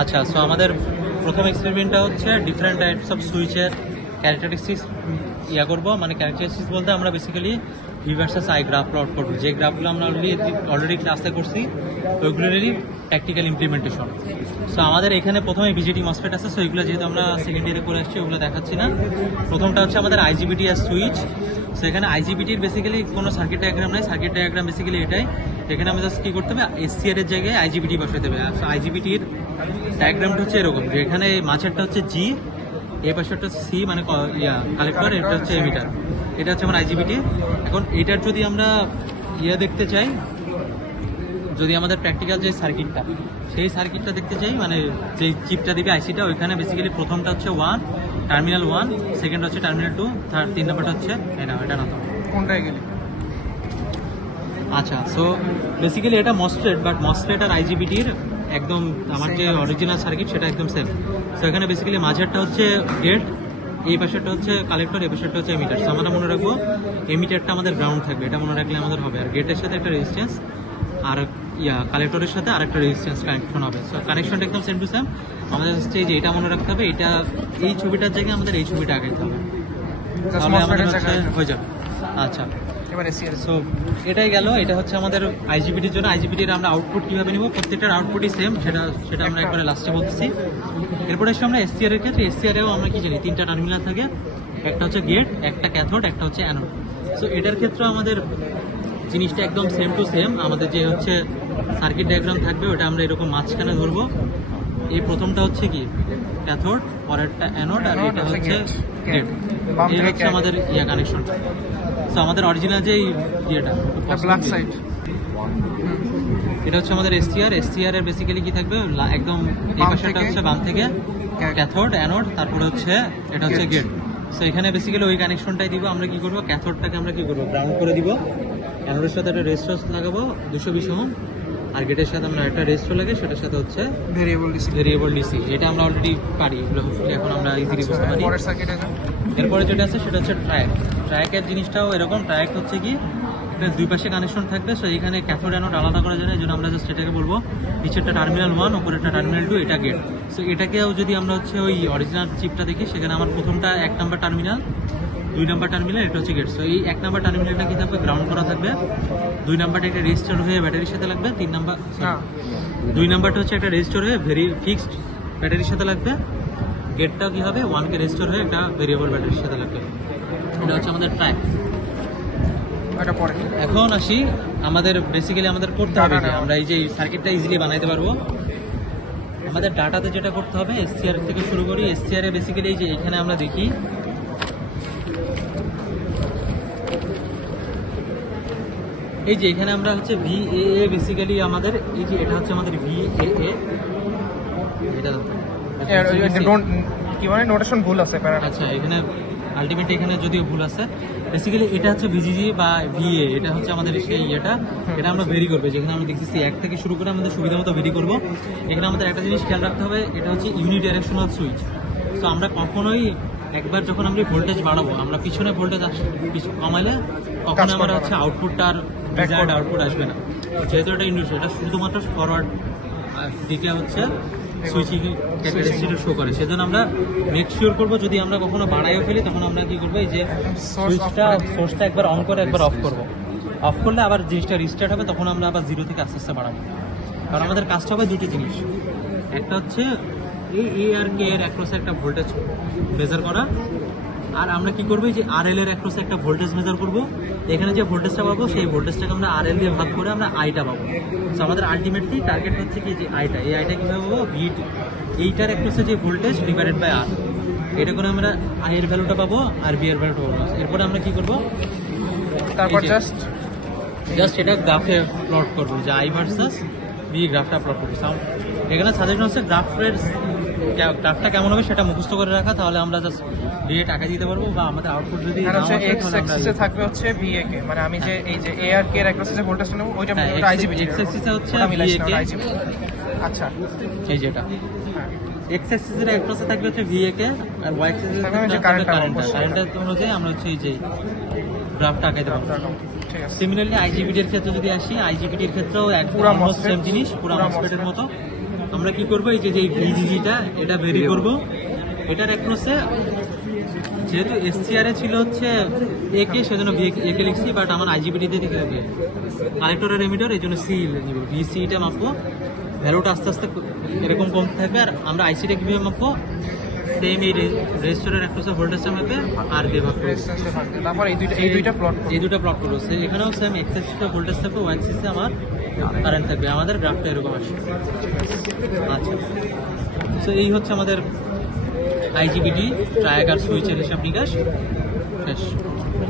আচ্ছা, সো আমাদের প্রথম এক্সপেরিমেন্টটা হচ্ছে ডিফারেন্ট টাইপস অফ সুইচের ক্যারেক্টারিস্টিক্স করবো। মানে ক্যারেক্টারিস্টিক্স বলতে আমরা basically V versus I graph plot করবো। যে গ্রাফগুলো আমরা অলরেডি ক্লাসে করছি ওইগুলোরই প্র্যাকটিক্যাল ইমপ্লিমেন্টেশন। সো আমাদের এখানে প্রথমে বিজেটি মসফেট আছে, সো এগুলো যেহেতু আমরা সেকেন্ড ইয়ারে করে আসছি ওগুলো দেখাচ্ছি না। প্রথমটা হচ্ছে আমাদের আইজিবিটি আর সুইচ। সো এখানে আইজিবিটির বেসিক্যালি কোনো সার্কিট ডায়াগ্রাম নাই, সার্কিট ডায়াগ্রাম বেসিক্যালি এটাই। এখানে আমরা জাস্ট কী করতে হবে, এসসিআর এর জায়গায় আইজিবিটি বসাতে হবে। সো আইজিবিটির ডায়াগ্রামটা হচ্ছে এরকম, যে এখানে মাঝেরটা হচ্ছে জি, এই পাশেরটা হচ্ছে সি, মানে কালেক্টর, এটা হচ্ছে এমিটার। এটা হচ্ছে আমার আইজিবিটি। এখন এটার যদি আমরা দেখতে চাই, যদি আমাদের প্র্যাকটিক্যাল যে সার্কিটটা, সেই সার্কিটটা দেখতে চাই, মানে যে চিপটা দিবে আইসিটা, ওইখানে বেসিক্যালি প্রথমটা হচ্ছে টার্মিনাল 1, সেকেন্ড হচ্ছে টার্মিনাল 2, থার্ড 3 নাম্বারটা হচ্ছে এটা না তো কোনটায় গেলি। আচ্ছা, সো বেসিক্যালি এটা মসফেট, বাট মসফেট আর আইজিবিটির একদম আমার যে অরিজিনাল সার্কিট সেটা একদম সেম। সো এখানে বেসিক্যালি মাঝেরটা হচ্ছে গেট, এই পাশেরটা হচ্ছে কালেক্টর, এই পাশেরটা হচ্ছে এমিটার। সো আমরা মনে রাখবো এমিটারটা আমাদের গ্রাউন্ড থাকবে, এটা মনে রাখলে আমাদের হবে। আর গেটের সাথে একটা রেজিস্ট্যান্স, আর কালেক্টরের সাথে আরেকটা রেজিস্ট্যান্স কানেকশন হবে। সো কানেকশনটা একদম সেম টু সেম। আমাদের হচ্ছে যে এটা মনে রাখতে হবে, এটা এই ছবিটার জায়গায় আমাদের এই ছবিটা আগাইতে হবে, তাহলে আমাদের হয়ে যাবে। আচ্ছা, সো এটাই গেল। এটা হচ্ছে আমাদের আইজিবিটির জন্য। আইজিবিটির আমরা আউটপুট কীভাবে নিব, প্রত্যেকটার আউটপুটই সেম, সেটা আমরা একবারে লাস্টে বলতেছি। এরপরে এসে আমরা এসসিআর এর ক্ষেত্রে, এসসিআরেও আমরা কি জানি 3টা টার্মিনাল থাকে, একটা হচ্ছে গেট, একটা ক্যাথোড, একটা হচ্ছে অ্যানোড। সো এটার ক্ষেত্রে আমাদের জিনিসটা একদম সেম টু সেম। আমাদের যে হচ্ছে সার্কিট ডায়াগ্রাম থাকবে ওটা আমরা এরকম মাঝখানে ধরবো। এই প্রথমটা হচ্ছে কি ক্যাথোড, পরেরটা অ্যানোড, আর এটা হচ্ছে গেট। এই হচ্ছে আমাদের কানেকশনটা। সো আমাদের অরিজিনাল যে ব্ল্যাক সাইড, এটা হচ্ছে আমাদের এসসিআর। এসসিআর এর বেসিক্যালি কি থাকবে, একদম এই পাশেটা হচ্ছে বাম থেকে ক্যাথোড, অ্যানোড, তারপরে হচ্ছে এটা হচ্ছে গেট। সো এখানে বেসিক্যালি ওই কানেকশনটাই দিব। আমরা কি করবো, ক্যাথোডটাকে আমরা কি করবো, গ্রাউন্ড করে দিব। অ্যানোডের সাথে একটা রেজিস্ট্যান্স লাগাবো 220 ওহম, আর গেটের সাথে আমরা একটা রেজিস্টর লাগে, সেটার সাথে হচ্ছে ভেরিয়েবল ডিসি। এটা আমরা অলরেডি পারি, এগুলো হোপফুলি এখন আমরা ইজিলি বুঝতে পারি। এরপরে যেটা আছে সেটা হচ্ছে ট্র্যাক। ট্র্যাকের জিনিসটাও এরকম। ট্র্যাক হচ্ছে কি, এটা দুই পাশে কানেকশন থাকবে। সো এখানে ক্যাথোড অ্যানোড আলাদা করা যায় না, এই জন্য আমরা জাস্ট এটাকে বলবো নিচেরটা টার্মিনাল 1, উপরেরটা টার্মিনাল 2, এটা গেট। সো এটাকেও যদি আমরা হচ্ছে ওই অরিজিনাল চিপটা দেখি, সেখানে আমার প্রথমটা 1 নাম্বার টার্মিনাল, 2 নাম্বার টার্মিনাল, এটা হচ্ছে গেট। সো এই 1 নাম্বার টার্মিনালটা কি থাকবে, গ্রাউন্ড করা থাকবে। 2 নাম্বারটা একটা রেজিস্টার হয়ে ব্যাটারির সাথে লাগবে। 2 নাম্বারটা হচ্ছে একটা রেজিস্টার হয়ে ফিক্সড ব্যাটারির সাথে লাগবে। গেটটাও কি হবে, 1 কে রেজিস্টার হয়ে একটা ভেরিয়েবল ব্যাটারির সাথে লাগবে। এটা হচ্ছে আমাদের ট্র্যাক। এখন আসি, আমাদের বেসিক্যালি আমাদের করতে হবে যে আমরা এই যে সার্কিটটা ইজিলি বানাইতে পারবো। আমাদের ডাটাতে যেটা করতে হবে, এসসিআর থেকে শুরু করি। এসসিআর এ বেসিক্যালি এই যে এখানে আমরা দেখি, এই যে এখানে আমরা হচ্ছে ভিএএ, বেসিক্যালি আমাদের এই যে এটা হচ্ছে আমাদের ভিএএ। এটা কি মানে নোটেশন ভুল আছে। আচ্ছা, এখানে আলটিমেটলি এখানে যদিও ভুল আছে, বেসিক্যালি এটা হচ্ছে ভিজিজি বা ভিএ, এটা হচ্ছে আমাদের সেই এটা আমরা ভেরি করবো। যেখানে আমরা দেখতেছি 1 থেকে শুরু করে আমাদের সুবিধা মতো ভেরি করবো। এখানে আমাদের একটা জিনিস খেয়াল রাখতে হবে, এটা হচ্ছে ইউনিডাইরেকশনাল সুইচ। সো আমরা কখনোই একবার যখন আমরা ভোল্টেজ বাড়াবো, আমরা পিছনে ভোল্টেজ কমালে কখনো আমরা হচ্ছে আউটপুটটার ডিজায়ার্ড আউটপুট আসবে না। যেহেতু এটা ইন্ডাকশন, এটা শুধুমাত্র ফরওয়ার্ড দিকে হচ্ছে সুইচিং ক্যাপাসিটি শো করে, সেজন্য আমরা মেক শিওর করবো যদি আমরা কখনো বাড়াইও ফেলি, তখন আমরা কি করবো, এই যে সোর্সটা একবার অন করে একবার অফ করবো। অফ করলে আবার জিনিসটা রিস্টার্ট হবে, তখন আমরা আবার 0 থেকে আস্তে আস্তে বাড়াবো। কারণ আমাদের কাজটা হবে দুটি জিনিস, একটা হচ্ছে এই এ আর কে এর অ্যাক্রসে একটা ভোল্টেজ মেজার করা, আর আমরা কি করবো, এই যে আরএল এর অ্যাক্রসে একটা ভোল্টেজ মেজার করবো। এখানে যে ভোল্টেজটা পাবো, সেই ভোল্টেজটাকে আমরা আরএল দিয়ে ভাগ করে আমরা আইটা পাবো। সো আমাদের আলটিমেটলি টার্গেট হচ্ছে কি, যে আইটা, এই আইটা কীভাবে পাবো, এইটার অ্যাক্রসে যে ভোল্টেজ ডিভাইডেড বাই আর, এটা করে আমরা আই এর ভ্যালুটা পাবো আর বি এর ভ্যালুটা পাবো। এরপরে আমরা কি করবো, তারপর জাস্ট এটা গ্রাফে প্লট করবো, যে আই ভার্সাস বি গ্রাফটা প্লট করবো। এখানে সাজেশন হচ্ছে গ্রাফটা কেমন হবে সেটা মুখস্থ করে রাখা, তাহলে আমরা জাস্ট দিয়ে টাকা দিতে পারবো, বা আমাদের আউটপুট যদি এক্স অ্যাক্সিসে থাকবে হচ্ছে ভিএ কে, মানে আমি যে এই যে এ আর কে এর অ্যাক্রসে ভোল্টেজ নেব, ওইটা আইজিবি। এক্স অ্যাক্সিসে হচ্ছে ভিএ কে। আচ্ছা, এই যেটা এক্স অ্যাক্সিসের অ্যাক্রসে থাকবে হচ্ছে ভিএ কে, আর ওয়াই অ্যাক্সিসে থাকবে কারেন্টের অনুযায়ী আমরা হচ্ছে এই যে গ্রাফটা আঁকাইতে পারবো। সিমিলারলি আইজিবিটির ক্ষেত্রে যদি আসি, আইজিবিটির ক্ষেত্রেও পুরো সেম জিনিস, পুরো মসফেটের মতো আমরা কি করবো, এই যে ভিজিজিটা এটা ভেরি করব। এটার অ্যাক্রসে যেহেতু এসসিআর এ ছিল হচ্ছে একে, সেজন্য একে লিখছি, বাট আমার আইজিবিটিতে দেখে রাখবে কালেক্টরের এমিটার, এই জন্য সি নিব। ভিসিটা মাপবো, ভ্যালুটা আস্তে আস্তে এরকম কমতে থাকবে। আর আমরা আইসিটা কিভাবে মাপবো, সেম এই রেজিস্টারের অ্যাক্রসে ভোল্টেজটা মাপবে আর দিয়ে ভাগ করবে। রেজিস্ট্যান্সে থাকবে, তারপর এই দুইটা প্লট এই দুটো প্লট করবো। এখানেও সেম এক্স অ্যাক্সিসে ভোল্টেজ থাকবে, ওয়াই অ্যাক্সিসে আমার কারেন্ট থাকবে। আমাদের গ্রাফটা এরকম আসবে। আচ্ছা, তো এই হচ্ছে আমাদের আইজিবিটি ট্রায়াগার সুইচের হিসাব নিকাশ শেষ।